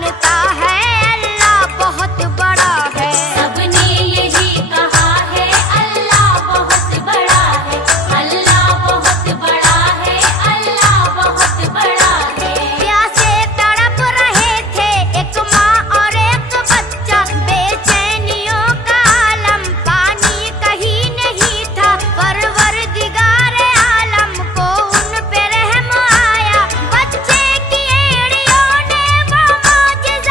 जानता है अल्लाह बहुत बड़ा है। सबने यही कहा है अल्लाह बहुत बड़ा है, अल्लाह बहुत बड़ा है, अल्लाह बहुत बड़ा है। प्यासे तड़प रहे थे एक माँ और एक बच्चा, बेचैनियों का आलम पानी कहीं नहीं था। परवरदिगार आलम को उन पे रहम आया, बच्चे की एड़ियों ने वो मौजिज़ा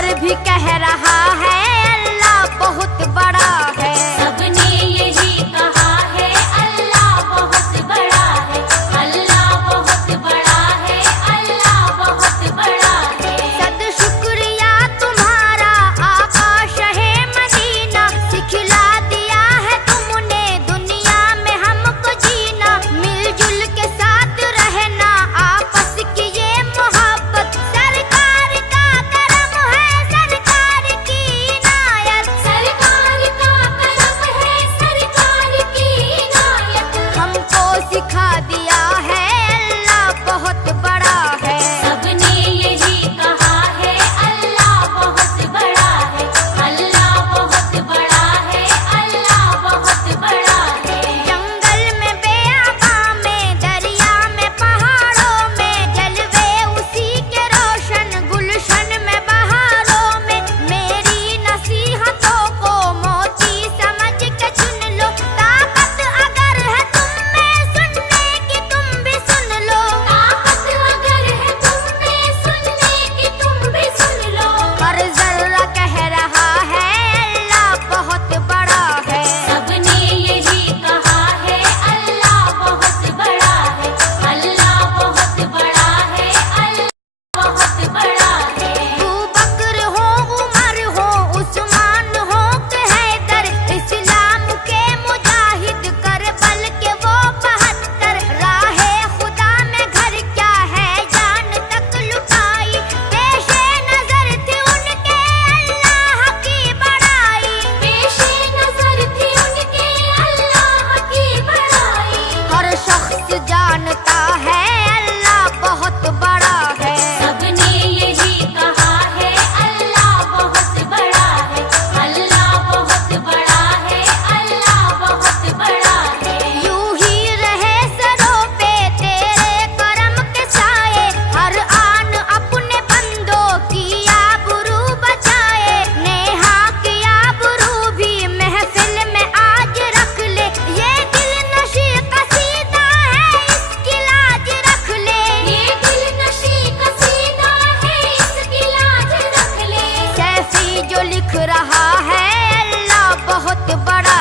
पर भी कह रहा है अल्लाह बहुत बड़ा है। सबने यही कहा है अल्लाह बहुत बड़ा है, अल्लाह बहुत बड़ा है, अल्लाह बहुत बड़ा है। सद शुक्रिया तुम्हारा आका शहे मदीना, सिखला दिया है तुमने दुनिया में हमको जीना। मिलजुल के साथ रहना आपस की ये मोहब्बत, सरकार का करम है सरकार की इनायत। सरकार का करम है सरकार की इनायत। हमको सिखा दिया है अल्लाह बहुत बड़ा है। सबने यही कहा है अल्लाह बहुत बड़ा है, अल्लाह बहुत बड़ा है, अल्लाह बहुत बड़ा है। जंगल में बेआबा में दरिया में पहाड़ों में जलवे उसी के रोशन, गुलशन में बहारों में मेरी नसीहतों को मोती समझ के चुन लो। ताकत अगर है तुम में सुनने की तुम भी सुन लो। ताकत अगर है तुम में सुनने की तुम भी सुन लो। हर जर्रा कह रहा है अल्लाह बहुत बड़ा है। सबने यही कहा है अल्लाह बहुत बड़ा है, अल्लाह बहुत बड़ा है, अल्लाह बहुत बड़ा है। अबू बकर हो उमर हो उस्मान हो कि हैदर, इस्लाम के मुजाहिद करबल के वो 72, राहे खुदा में घर क्या है जान तक लुटाई। पेशे नजर थी उनके अल्लाह की बड़ाई, पेशे नजर थी उनके अल्लाह की बड़ाई। हर शख्स जानता है अल्लाह बहुत बड़ा है। सबने यही कहा है अल्लाह बहुत बड़ा है, अल्लाह बहुत बड़ा है, अल्लाह बहुत बड़ा है। यूं ही रहे सरों पे तेरे करम के साए, हर आन अपने बंदों की आबरू बचाए। नेहा की आबरू भी महफिल में आज रख ले, ये दिल नशी कसीदा है इसकी लाज रख ले। ये दिल नशी कसीदा है इसकी लाज रख ले। सैफी जो लिख रहा है अल्लाह बहुत बड़ा